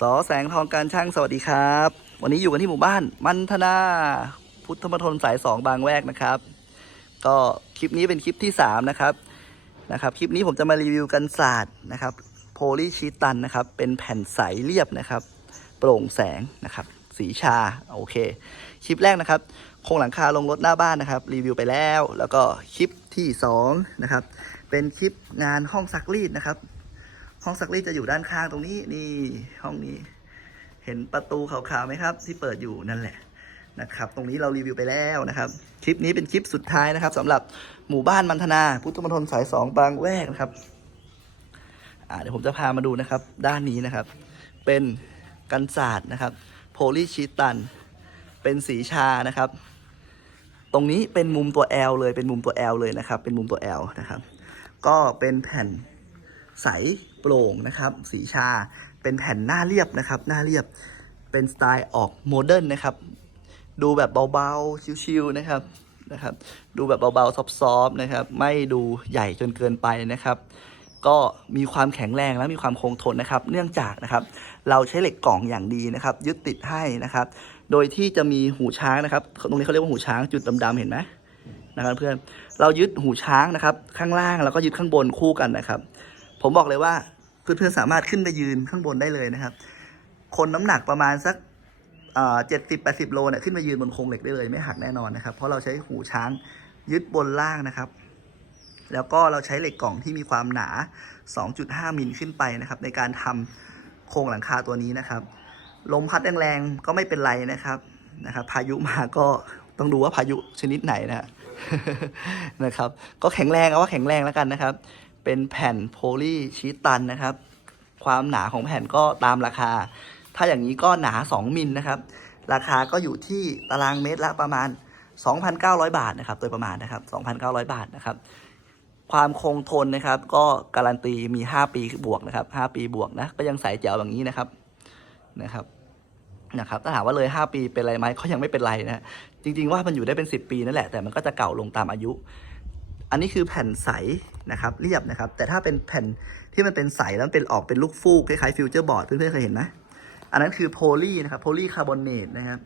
สอแสงทองการช่างสวัสดีครับ วันนี้อยู่กันที่หมู่บ้านมันธนา พุทธมณฑลสายสองบางแวกนะครับ ก็คลิปนี้เป็นคลิปที่ 3 นะครับนะครับ คลิปนี้ผมจะมารีวิวกันศาสตร์นะครับ โพลีชีตันนะครับ เป็นแผ่นใสเรียบนะครับ โปร่งแสงนะครับ สีชาโอเค คลิปแรกนะครับโครงหลังคาลงรถหน้าบ้านนะครับ รีวิวไปแล้ว แล้วก็คลิปที่2นะครับเป็นคลิปงานห้องซักรีดนะครับ ห้องซักรีดจะอยู่ด้านข้างตรงนี้นี่ห้องนี้ เห็นประตูขาวๆไหมครับ ที่เปิดอยู่นั่นแหละนะครับ ตรงนี้เรารีวิวไปแล้วนะครับ คลิปนี้เป็นคลิปสุดท้ายนะครับสำหรับหมู่บ้านมันธนา พุทธมณฑลสายสองบางแวกนะครับเดี๋ยวผมจะพามาดูนะครับ ด้านนี้นะครับ เป็นกันศาสตร์นะครับ โพลีชีตัน เป็นสีชานะครับ ตรงนี้เป็นมุมตัว L เลยเป็นมุมตัว L เลยนะครับ เป็นมุมตัว L นะครับ ก็เป็นแผ่น ใสโปร่งนะครับ สีชาเป็นแผ่นหน้าเรียบนะครับ หน้าเรียบเป็นสไตล์ออกโมเดิร์นนะครับ ดูแบบเบาๆ ชิวๆนะครับนะครับ ดูแบบเบาๆ ซอฟๆนะครับ ไม่ดูใหญ่จนเกินไปนะครับ ก็มีความแข็งแรงและมีความคงทนนะครับ เนื่องจากนะครับ เราใช้เหล็กกล่องอย่างดีนะครับ ยึดติดให้นะครับ โดยที่จะมีหูช้างนะครับ ตรงนี้เขาเรียกว่าหูช้างจุดดำๆเห็นไหมนะครับเพื่อน เรายึดหูช้างนะครับ ข้างล่างแล้วก็ยึดข้างบนคู่กันนะครับ ผมบอกเลยว่าเพื่อนๆสามารถขึ้นไปยืนข้างบนได้เลยนะครับ คนน้ำหนักประมาณสักเจ็ดสิบแปดสิบโลเนี่ยขึ้นมายืนบนโครงเหล็กได้เลยไม่หักแน่นอนนะครับ เพราะเราใช้หูช้างยึดบนล่างนะครับ แล้วก็เราใช้เหล็กกล่องที่มีความหนา 2.5 มิลขึ้นไปนะครับ ในการทำโครงหลังคาตัวนี้นะครับ ลมพัดแรงๆก็ไม่เป็นไรนะครับนะครับ พายุมาก็ต้องดูว่าพายุชนิดไหนนะนะครับ ก็แข็งแรงเอาว่าแข็งแรงแล้วกันนะครับ เป็นแผ่นโพลีชีตตันนะครับ ความหนาของแผ่นก็ตามราคา ถ้าอย่างนี้ก็หนา 2 มิลนะครับ ราคาก็อยู่ที่ตารางเมตรละประมาณ 2,900 บาทนะครับ โดยประมาณนะครับ 2,900 บาทนะครับ ความคงทนนะครับ ก็การันตีมี 5 ปีบวกนะครับ 5 ปีบวกนะ ก็ยังใส่แจ๋วอย่างนี้นะครับ นะครับนะครับถ้าถามว่าเลย 5 ปีเป็นไรไหมก็ยังไม่เป็นไรนะ จริง ๆ ว่ามันอยู่ได้เป็น 10 ปีนั่นแหละ แต่มันก็จะเก่าลงตามอายุ อันนี้คือแผ่นใสนะครับเรียบนะครับ แต่ถ้าเป็นแผ่นที่มันเป็นใสแล้วเป็นออกเป็นลูกฟูกคล้ายๆฟิวเจอร์บอร์ดเพื่อนๆเคยเห็นไหมอันนั้นคือโพลีนะครับโพลีคาร์บอเนตนะครับ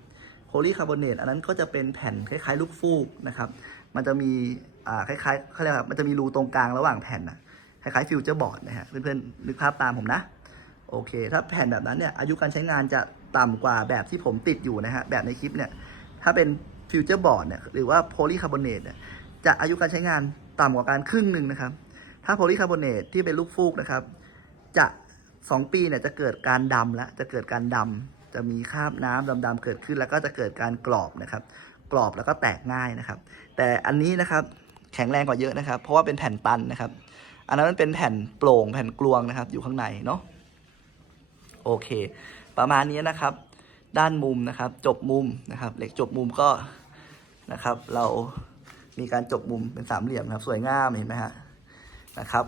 โพลีคาร์บอเนตอันนั้นก็จะเป็นแผ่นคล้ายๆ ลูกฟูกนะครับมันจะมีอ่าคล้ายๆเขาเรียกว่ามันจะมีรูตรงกลางระหว่างแผ่นนะคล้ายๆฟิวเจอร์บอร์ดนะฮะเพื่อนๆนึกภาพตามผมนะโอเค ถ้าแผ่นแบบนั้นเนี่ยอายุการใช้งานจะต่ำกว่าแบบที่ผมติดอยู่นะฮะแบบในคลิปเนี่ยถ้าเป็นฟิวเจอร์บอร์ดเนี่ยหรือว่าโพลีคาร์บอเนตเนี่ย จะอายุการใช้งานต่ำกว่าการครึ่งหนึ่งนะครับ ถ้าโพลีคาร์บอเนตที่เป็นลูกฟูกนะครับ จะ 2 ปีเนี่ยจะเกิดการดำแล้วจะเกิดการดำจะมีคราบน้ำดำๆเกิดขึ้นแล้วก็จะเกิดการกรอบนะครับ กรอบแล้วก็แตกง่ายนะครับ แต่อันนี้นะครับแข็งแรงกว่าเยอะนะครับ เพราะว่าเป็นแผ่นตันนะครับ อันนั้นมันเป็นแผ่นโปร่งแผ่นกลวงนะครับ อยู่ข้างในเนาะโอเค ประมาณนี้นะครับ ด้านมุมนะครับ จบมุมนะครับ เหล็กจบมุมก็นะครับ เรา มีการจบมุมเป็นสามเหลี่ยมครับ สวยงามเห็นไหมฮะนะครับ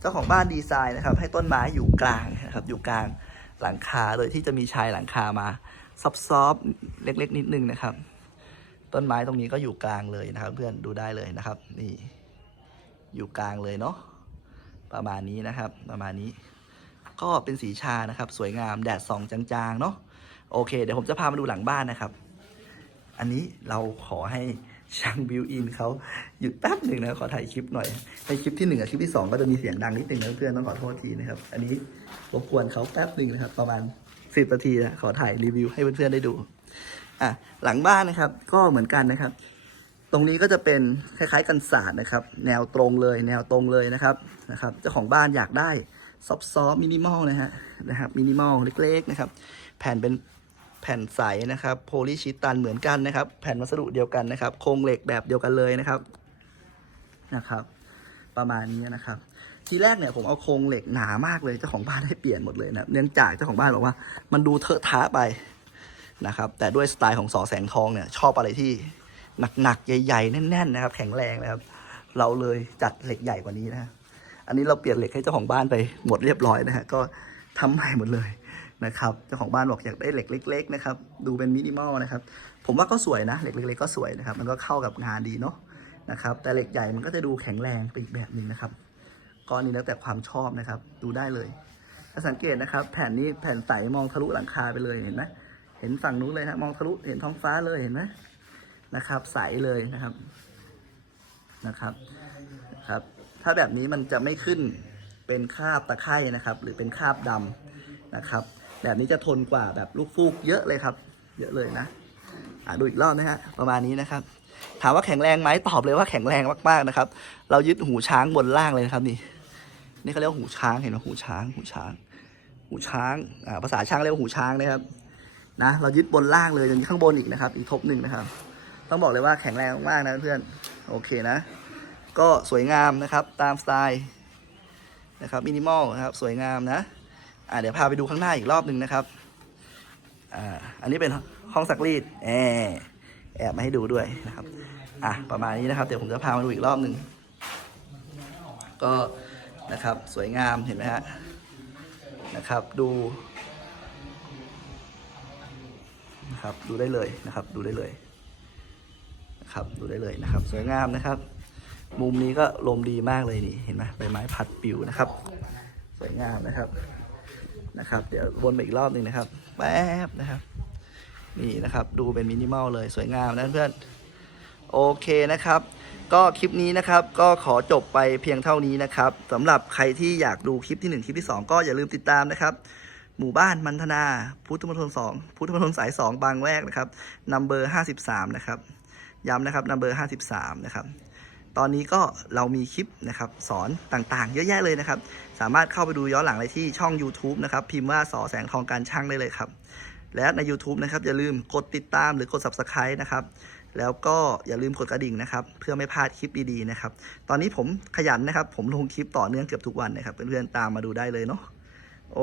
เจ้าของบ้านดีไซน์นะครับ ให้ต้นไม้อยู่กลางนะครับ อยู่กลางหลังคาโดยที่จะมีชายหลังคามาซอบๆเล็ก ๆ นิดนึงนะครับ ต้นไม้ตรงนี้ก็อยู่กลางเลยนะครับ เพื่อนดูได้เลยนะครับ นี่อยู่กลางเลยเนาะประมาณนี้นะครับ ประมาณนี้ ก็เป็นสีชานะครับ สวยงามแดดส่องจางๆเนาะโอเค เดี๋ยวผมจะพามาดูหลังบ้านนะครับ อันนี้เราขอให้ ช่างบิวอินเขาหยุดแป๊บหนึ่งนะขอถ่ายคลิปหน่อย ในคลิปที่หนึ่งกับคลิปที่สองก็จะมีเสียงดังนิดนึงนะเพื่อนต้องขอโทษทีนะครับ อันนี้รบกวนเขาแป๊บหนึ่งนะครับ ประมาณสิบนาทีนะขอถ่ายรีวิวให้เพื่อนๆได้ดูอะหลังบ้านนะครับ ก็เหมือนกันนะครับ ตรงนี้ก็จะเป็นคล้ายๆกันศาสตร์นะครับ แนวตรงเลย แนวตรงเลยนะครับนะครับเจ้าของบ้านอยากได้ซอฟต์ๆมินิมอลนะฮะนะครับมินิมอลเล็กๆนะครับ แผ่นเป็น แผ่นใสนะครับ โพลีชีตันเหมือนกันนะครับ แผ่นวัสดุเดียวกันนะครับ โครงเหล็กแบบเดียวกันเลยนะครับนะครับ ประมาณนี้นะครับ ทีแรกเนี่ยผมเอาโครงเหล็กหนามากเลยเจ้าของบ้านให้เปลี่ยนหมดเลยนะเนื่องจากเจ้าของบ้านบอกว่ามันดูเทอะทะไปนะครับ แต่ด้วยสไตล์ของสอแสงทองเนี่ยชอบอะไรที่หนักๆใหญ่ๆแน่นๆนะครับ แข็งแรงนะครับ เราเลยจัดเหล็กใหญ่กว่านี้นะฮะอันนี้เราเปลี่ยนเหล็กให้เจ้าของบ้านไปหมดเรียบร้อยนะฮะก็ทำใหม่หมดเลย นะครับเจ้าของบ้านบอกอยากได้เหล็กเล็ก ๆ นะครับ ดูเป็นมินิมอลนะครับ ผมว่าก็สวยนะเหล็กเล็กๆก็สวยนะครับ มันก็เข้ากับงานดีเนาะนะครับแต่เหล็กใหญ่มันก็จะดูแข็งแรงไปอีกแบบหนึ่งนะครับก็อันนี้แล้วแต่ความชอบนะครับ ดูได้เลยถ้าสังเกตนะครับ แผ่นนี้แผ่นใสมองทะลุหลังคาไปเลยเห็นไหมเห็นฝั่งนู้นเลยนะมองทะลุเห็นท้องฟ้าเลยเห็นไหมนะครับ ใสเลยนะครับนะครับครับ ถ้าแบบนี้มันจะไม่ขึ้นเป็นคราบตะไคร่นะครับ หรือเป็นคราบดำนะครับ แบบนี้จะทนกว่าแบบลูกฟูกเยอะเลยครับ เยอะเลยนะอะดูอีกรอบนะฮะประมาณนี้นะครับ ถามว่าแข็งแรงไหมตอบเลยว่าแข็งแรงมากๆนะครับ เรายึดหูช้างบนล่างเลยนะครับนี่ นี่เขาเรียกว่าหูช้างเห็นไหมหูช้าง หูช้าง หูช้างอ่าภาษาช่างเรียกว่าหูช้างนะครับนะเรายึดบนล่างเลยจนข้างบนอีกนะครับ อีกทบหนึ่งนะครับ ต้องบอกเลยว่าแข็งแรงมากๆนะเพื่อนโอเคนะ ก็สวยงามนะครับตามสไตล์นะครับมินิมอลนะครับสวยงามนะ อ่าเดี๋ยวพาไปดูข้างหน้าอีกรอบหนึ่งนะครับอ่าอันนี้เป็นห้องซักรีดแอบแอบมาให้ดูด้วยนะครับอะประมาณนี้นะครับเดี๋ยวผมจะพามาดูอีกรอบหนึ่งก็นะครับสวยงามเห็นไหมฮะนะครับดูนะครับดูได้เลยนะครับดูได้เลยนะครับดูได้เลยนะครับ สวยงามนะครับ มุมนี้ก็ลมดีมากเลยนี่เห็นไหมใบไม้พัดปลิวนะครับ สวยงามนะครับ นะครับ เดี๋ยววนไปอีกรอบหนึ่งนะครับ แป๊บนะครับ นี่นะครับ ดูเป็นมินิมอลเลยสวยงามนะเพื่อน โอเคนะครับ ก็คลิปนี้นะครับ ก็ขอจบไปเพียงเท่านี้นะครับสำหรับใครที่อยากดูคลิปที่ 1 คลิปที่ 2 ก็อย่าลืมติดตามนะครับ หมู่บ้านมันธนา พุทธมณฑล2พุทธมณฑลสาย 2 บางแวกนะครับนัมเบอร์ 53 นะครับ ย้ำนะครับนัมเบอร์ 53 นะครับ ตอนนี้ก็เรามีคลิปนะครับสอนต่างๆ เยอะแยะเลยนะครับ สามารถเข้าไปดูย้อนหลังได้ที่ช่อง YouTube นะครับพิมพ์ว่าสอแสงทองการช่างได้เลยครับ และใน YouTube นะครับอย่าลืมกดติดตามหรือกด Subscribe นะครับแล้วก็อย่าลืมกดกระดิ่งนะครับ เพื่อไม่พลาดคลิปดีๆนะครับ ตอนนี้ผมขยันนะครับ ผมลงคลิปต่อเนื่องเกือบทุกวันนะครับเพื่อนๆตามมาดูได้เลยเนาะ